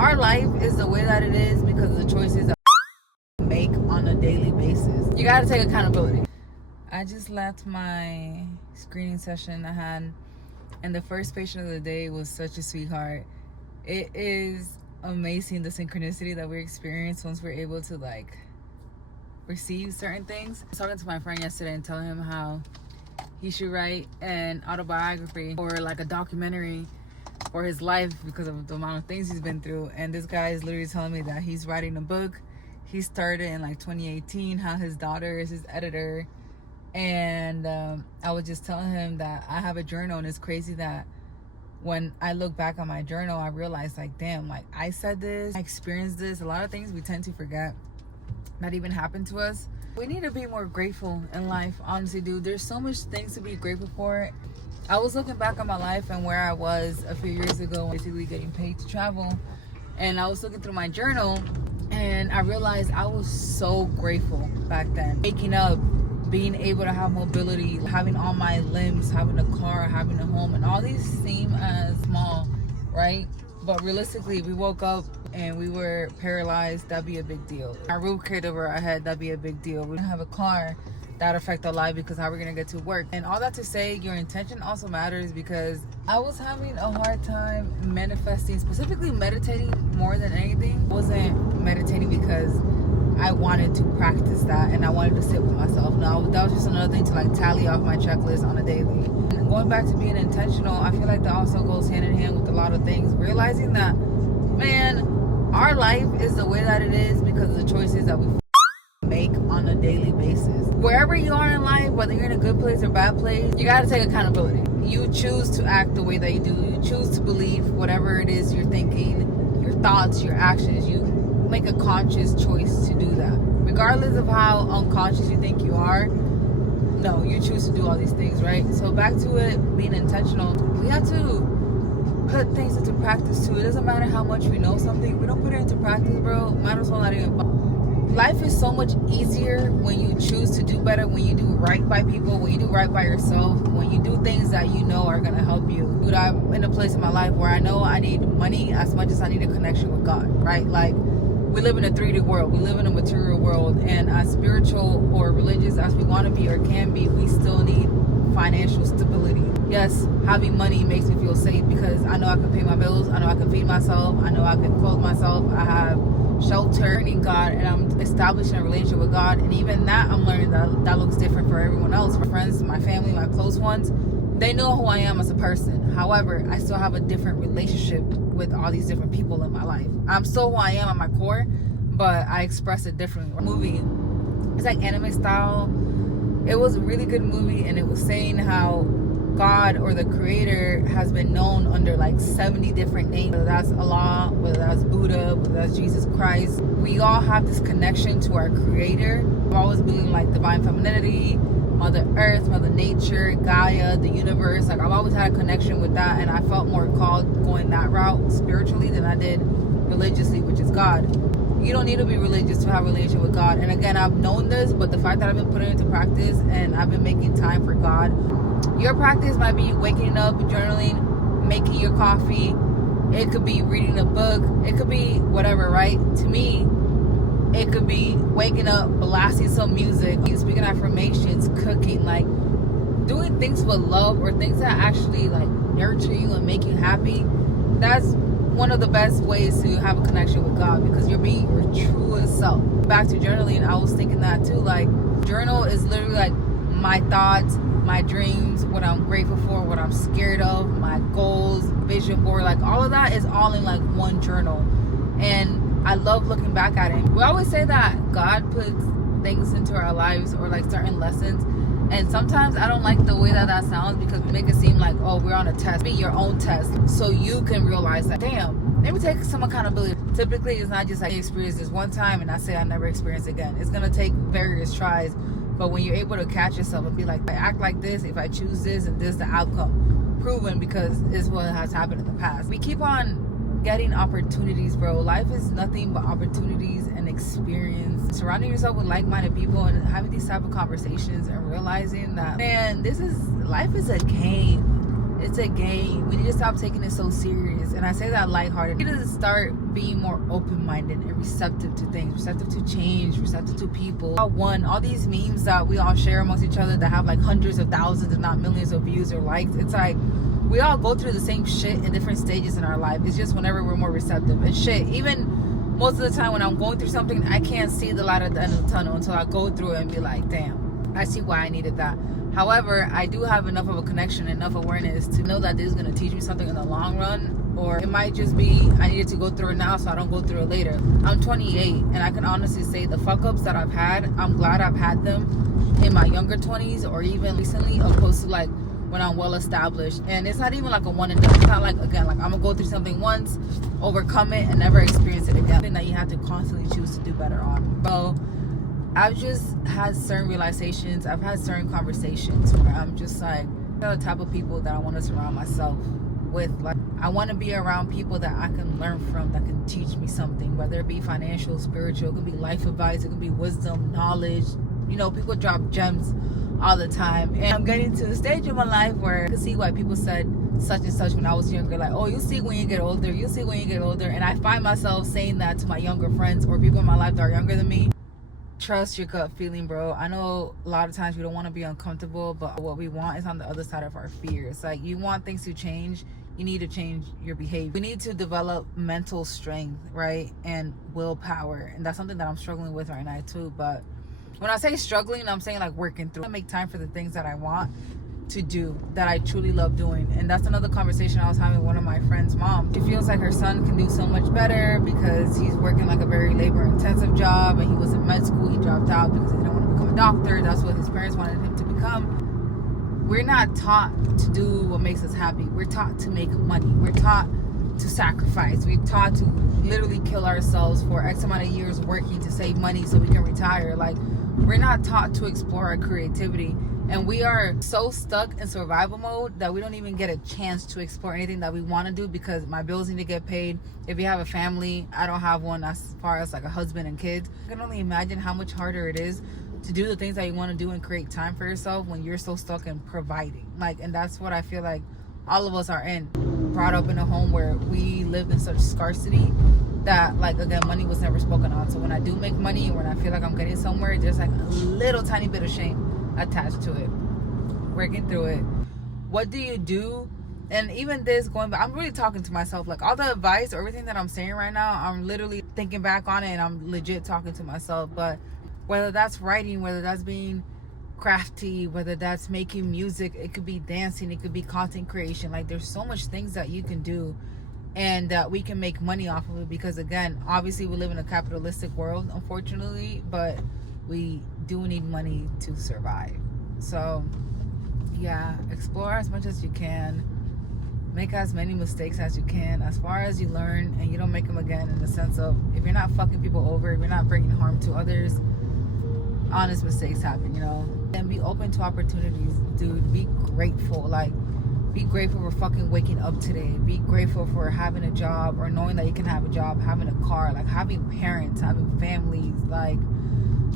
our life is the way that it is because of the choices that we make on a daily basis. You gotta take accountability. I just left my screening session I had, and the first patient of the day was such a sweetheart. It is amazing the synchronicity that we experience once we're able to like receive certain things. I was talking to my friend yesterday and telling him how he should write an autobiography or like a documentary for his life because of the amount of things he's been through. And this guy is literally telling me that he's writing a book. He started in like 2018, how his daughter is his editor. And I was just telling him that I have a journal, and it's crazy that when I look back on my journal, I realized like, damn, like I said this, I experienced this. A lot of things we tend to forget that even happened to us. We need to be more grateful in life, honestly, dude. There's so much things to be grateful for. I was looking back on my life and where I was a few years ago, basically getting paid to travel. And I was looking through my journal and I realized I was so grateful back then. Waking up, being able to have mobility, having all my limbs, having a car, having a home, and all these seem as small, right? But realistically, if we woke up and we were paralyzed, that'd be a big deal. Our roof caved over our head, that'd be a big deal. We don't have a car, that'd affect our life because how we're gonna get to work. And all that to say, your intention also matters, because I was having a hard time manifesting, specifically meditating more than anything. I wasn't meditating because I wanted to practice that and I wanted to sit with myself. No, that was just another thing to like tally off my checklist on a daily. And going back to being intentional, I feel like that also goes hand in hand with a lot of things. Realizing that, man, our life is the way that it is because of the choices that we make on a daily basis. Wherever you are in life, whether you're in a good place or bad place, you gotta take accountability. You choose to act the way that you do. You choose to believe whatever it is you're thinking, your thoughts, your actions. You make a conscious choice to do that. Regardless of how unconscious you think you are, no, you choose to do all these things, right? So back to it, being intentional. We have to put things into practice too. It doesn't matter how much we know something. If we don't put it into practice, bro, might as well not even. Life is so much easier when you choose to do better, when you do right by people, when you do right by yourself, when you do things that you know are going to help you. Dude, I'm in a place in my life where I know I need money as much as I need a connection with God, right? Like, we live in a 3D world. We live in a material world. And as spiritual or religious as we want to be or can be, we still need financial stability. Yes, having money makes me feel safe because I know I can pay my bills. I know I can feed myself. I know I can clothe myself. I have shelter in God, and I'm establishing a relationship with God. And even that, I'm learning that looks different for everyone else. For friends, my family, my close ones, they know who I am as a person. However, I still have a different relationship with all these different people in my life. I'm still who I am at my core, but I express it differently. Movie, it's like anime style. It was a really good movie, and it was saying how God or the creator has been known under like 70 different names, whether that's Allah, whether that's Buddha, whether that's Jesus Christ. We all have this connection to our creator. I've always believed in like divine femininity, Mother Earth, Mother Nature, Gaia, the universe. Like, I've always had a connection with that, and I felt more called going that route spiritually than I did religiously, which is God. You don't need to be religious to have a relationship with God. And again, I've known this, but the fact that I've been putting it into practice and I've been making time for God. Your practice might be waking up, journaling, making your coffee. It could be reading a book. It could be whatever, right? To me, it could be waking up, blasting some music, speaking affirmations, cooking, like doing things with love or things that actually like nurture you and make you happy. That's one of the best ways to have a connection with God, because you're being your truest self. Back to journaling, I was thinking that too. Like, journal is literally like my thoughts, my dreams, what I'm grateful for, what I'm scared of, my goals, vision board, like all of that is all in like one journal. And I love looking back at it. We always say that God puts things into our lives or like certain lessons, and sometimes I don't like the way that sounds, because we make it seem like, oh, we're on a test. Be your own test so you can realize that, damn, let me take some accountability. Typically, it's not just like I experienced this one time and I say I never experience it again. It's gonna take various tries. But when you're able to catch yourself and be like, I act like this, if I choose this, and this is the outcome, proven, because it's what has happened in the past. We keep on getting opportunities, bro. Life is nothing but opportunities and experience. Surrounding yourself with like-minded people and having these type of conversations and realizing that, man, life is a game. It's a game. We need to stop taking it so serious. And I say that lighthearted. We need to start being more open-minded and receptive to things, receptive to change, receptive to people. All these memes that we all share amongst each other that have like hundreds of thousands, if not millions of views or likes. It's like we all go through the same shit in different stages in our life. It's just whenever we're more receptive. And shit, even most of the time when I'm going through something, I can't see the light at the end of the tunnel until I go through it and be like, damn, I see why I needed that. However, I do have enough of a connection, enough awareness to know that this is going to teach me something in the long run, or it might just be I needed to go through it now so I don't go through it later. I'm 28 and I can honestly say the fuck ups that I've had, I'm glad I've had them in my younger 20s or even recently, opposed to like when I'm well established. And it's not even like a one and done. It's not like, again, like I'm gonna go through something once, overcome it, and never experience it again. Something that you have to constantly choose to do better on. So I've just had certain realizations. I've had certain conversations where I'm just like, the type of people that I want to surround myself with. Like, I want to be around people that I can learn from, that can teach me something, whether it be financial, spiritual, it could be life advice, it could be wisdom, knowledge. You know, people drop gems all the time. And I'm getting to a stage in my life where I can see why people said such and such when I was younger. Like, oh, you'll see when you get older. You'll see when you get older. And I find myself saying that to my younger friends or people in my life that are younger than me. Trust your gut feeling, bro. I know a lot of times we don't want to be uncomfortable, but what we want is on the other side of our fears. Like, you want things to change, you need to change your behavior. We need to develop mental strength, right? And willpower. And that's something that I'm struggling with right now too. But when I say struggling, I'm saying like working through. I make time for the things that I want to do, that I truly love doing. And that's another conversation I was having with one of my friends' mom. She feels like her son can do so much better because he's working like a very labor intensive job, and he was in med school. He dropped out because he didn't want to become a doctor. That's what his parents wanted him to become. We're not taught to do what makes us happy. We're taught to make money. We're taught to sacrifice. We're taught to literally kill ourselves for X amount of years working to save money so we can retire. Like, we're not taught to explore our creativity. And we are so stuck in survival mode that we don't even get a chance to explore anything that we want to do because my bills need to get paid. If you have a family, I don't have one as far as like a husband and kids. I can only imagine how much harder it is to do the things that you want to do and create time for yourself when you're so stuck in providing. Like, and that's what I feel like all of us are in. Brought up in a home where we lived in such scarcity that, like, again, money was never spoken on. So when I do make money and when I feel like I'm getting somewhere, there's like a little tiny bit of shame attached to it. Working through it. What do you do? And even this, going back, I'm really talking to myself. Like, all the advice or everything that I'm saying right now, I'm literally thinking back on it and I'm legit talking to myself. But whether that's writing, whether that's being crafty, whether that's making music, it could be dancing, it could be content creation. Like, there's so much things that you can do and that we can make money off of it, because again, obviously we live in a capitalistic world, unfortunately, but we do need money to survive. So yeah, explore as much as you can, make as many mistakes as you can, as far as you learn and you don't make them again, in the sense of, if you're not fucking people over, if you're not bringing harm to others, honest mistakes happen, you know. And be open to opportunities, dude. Be grateful. Like, be grateful for fucking waking up today. Be grateful for having a job, or knowing that you can have a job, having a car, like having parents, having families, like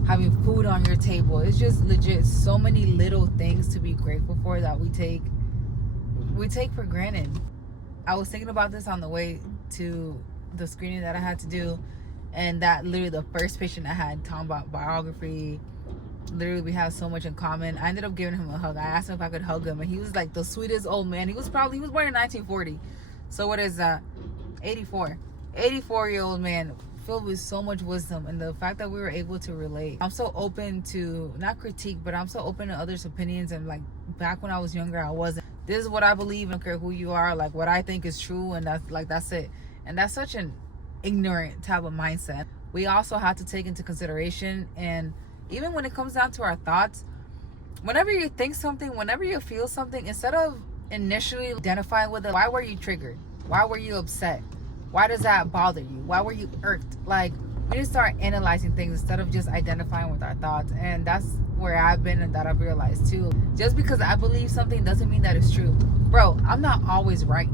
having food on your table. It's just legit so many little things to be grateful for that we take for granted. I was thinking about this on the way to the screening that I had to do, and that literally the first patient I had talking about biography, literally we have so much in common. I ended up giving him a hug. I asked him if I could hug him, and he was like the sweetest old man. He was born in 1940, so what is that, 84-year-old man, filled with so much wisdom. And the fact that we were able to relate, I'm so open to not critique, but I'm so open to others' opinions. And like, back when I was younger, I wasn't. This is what I believe, I don't care who you are, like what I think is true, and that's it. And that's such an ignorant type of mindset. We also have to take into consideration, and even when it comes down to our thoughts, whenever you think something, whenever you feel something, instead of initially identifying with it, why were you triggered? Why were you upset? Why does that bother you? Why were you irked? Like, we need to start analyzing things instead of just identifying with our thoughts. And that's where I've been, and that I've realized too. Just because I believe something doesn't mean that it's true. Bro, I'm not always right.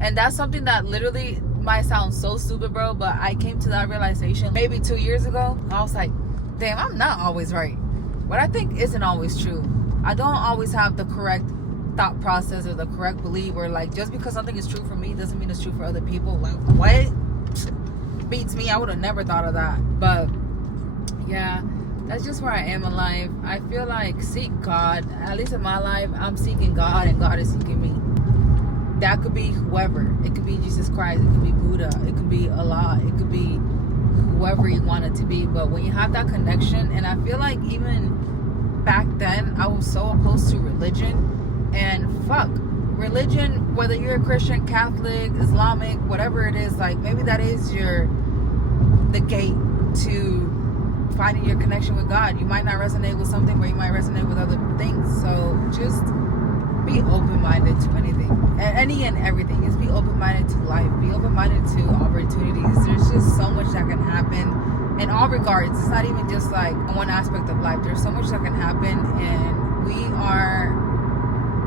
And that's something that literally might sound so stupid, bro, but I came to that realization maybe 2 years ago. I was like, damn, I'm not always right. What I think isn't always true. I don't always have the correct thought process or the correct belief, or like just because something is true for me doesn't mean it's true for other people. Like, what? Beats me. I would have never thought of that. But yeah, that's just where I am in life. I feel like seek God. At least in my life, I'm seeking God and God is seeking me. That could be whoever. It could be Jesus Christ. It could be Buddha. It could be Allah. It could be whoever you want it to be. But when you have that connection, and I feel like even back then, I was so opposed to religion. And fuck, religion, whether you're a Christian, Catholic, Islamic, whatever it is, like maybe that is the gate to finding your connection with God. You might not resonate with something, but you might resonate with other things. So just be open-minded to anything, any and everything. Just be open-minded to life. Be open-minded to opportunities. There's just so much that can happen in all regards. It's not even just like one aspect of life. There's so much that can happen, and we are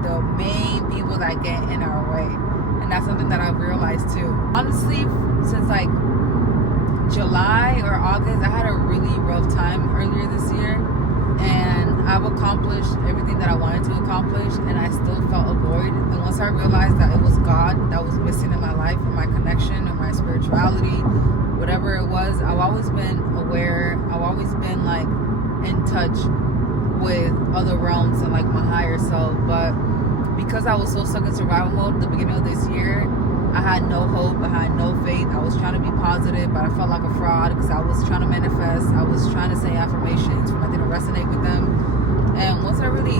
the main people that get in our way. And that's something that I've realized too. Honestly, since like July or August, I had a really rough time earlier this year, and I've accomplished everything that I wanted to accomplish, and I still felt a void. And once I realized that it was God that was missing in my life, or my connection, or my spirituality, whatever it was, I've always been aware. I've always been like in touch with other realms and like my higher self. But because I was so stuck in survival mode at the beginning of this year, I had no hope, I had no faith. I was trying to be positive, but I felt like a fraud because I was trying to manifest. I was trying to say affirmations when I didn't resonate with them. And once I really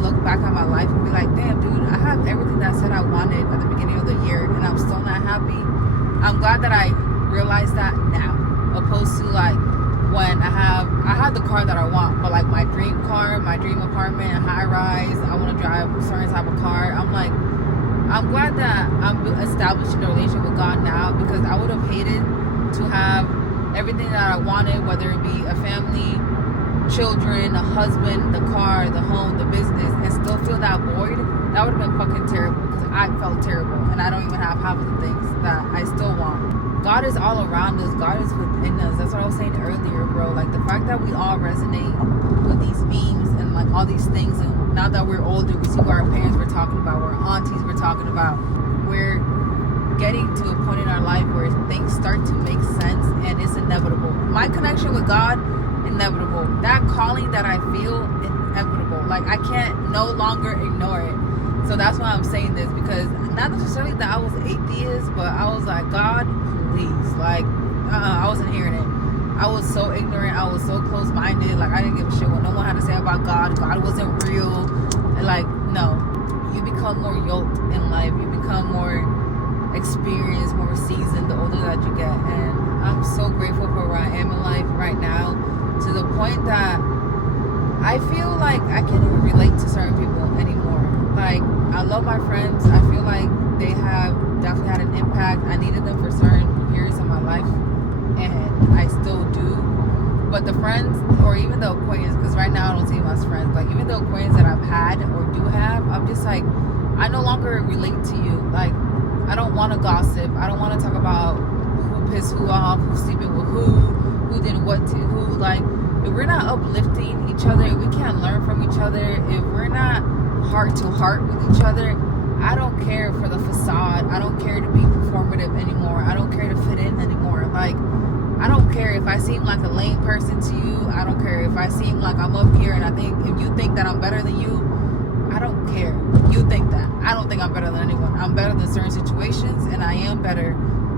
look back at my life and be like, damn, dude, I have everything that I said I wanted at the beginning of the year, and I'm still not happy. I'm glad that I realized that now, opposed to like when I have the car that I want, but like my dream car, my dream apartment, a high rise, I want to drive a certain type of car. I'm glad that I'm establishing a relationship with God now, because I would have hated to have everything that I wanted, whether it be a family, children, a husband, the car, the home, the business, and still feel that void. That would have been fucking terrible, because I felt terrible, and I don't even have half of the things that I still want. God is all around us. God is within us. That's what I was saying earlier, bro. Like the fact that we all resonate with these memes and like all these things, and now that we're older, we see what our parents were talking about, what our aunties were talking about. We're getting to a point in our life where things start to make sense, and it's inevitable. My connection with God, inevitable. That calling that I feel, inevitable. Like I can't no longer ignore it. So that's why I'm saying this, because not necessarily that I was atheist, but I was like, God, please, like, I wasn't hearing it. I was so ignorant. I was so close-minded. Like, I didn't give a shit what no one had to say about God. God wasn't real. And like, no. You become more yoked in life. You become more experienced, more seasoned the older that you get. And I'm so grateful for where I am in life right now, to the point that I feel like I can't even relate to certain people anymore. Like, I love my friends. I feel like they have definitely had an impact. I needed them for certain periods of my life, and I still do. But the friends, or even the acquaintance, because right now I don't see them as friends, like even the acquaintance that I've had or do have, I'm just like, I no longer relate to you. Like, I don't want to gossip. I don't want to talk about who pissed who off, who's sleeping with who did what to who. Like, if we're not uplifting each other, if we can't learn from each other, if we're not heart to heart with each other, I don't care for the facade. I don't care to be performative anymore. I don't care to fit in anymore. Like, I don't care if I seem like a lame person to you. I don't care if I seem like I'm up here and I think if you think that I'm better than you, I don't care. You think that. I don't think I'm better than anyone. I'm better than certain situations, and I am better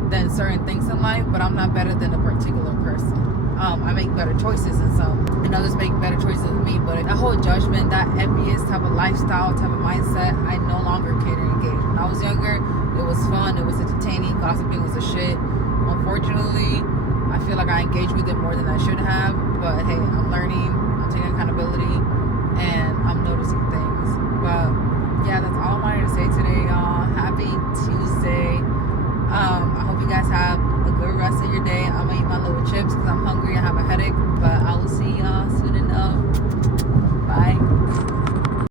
than certain things in life, but I'm not better than a particular person. I make better choices than some, and others make better choices than me. But that whole judgment, that envious type of lifestyle, type of mindset, I no longer care to engage. When I was younger, it was fun, it was entertaining, gossiping was a shit. Unfortunately, I feel like I engage with it more than I should have. But hey, I'm learning, I'm taking accountability, and I'm noticing things. But yeah, that's all I wanted to say today, y'all. Happy Tuesday. I hope you guys have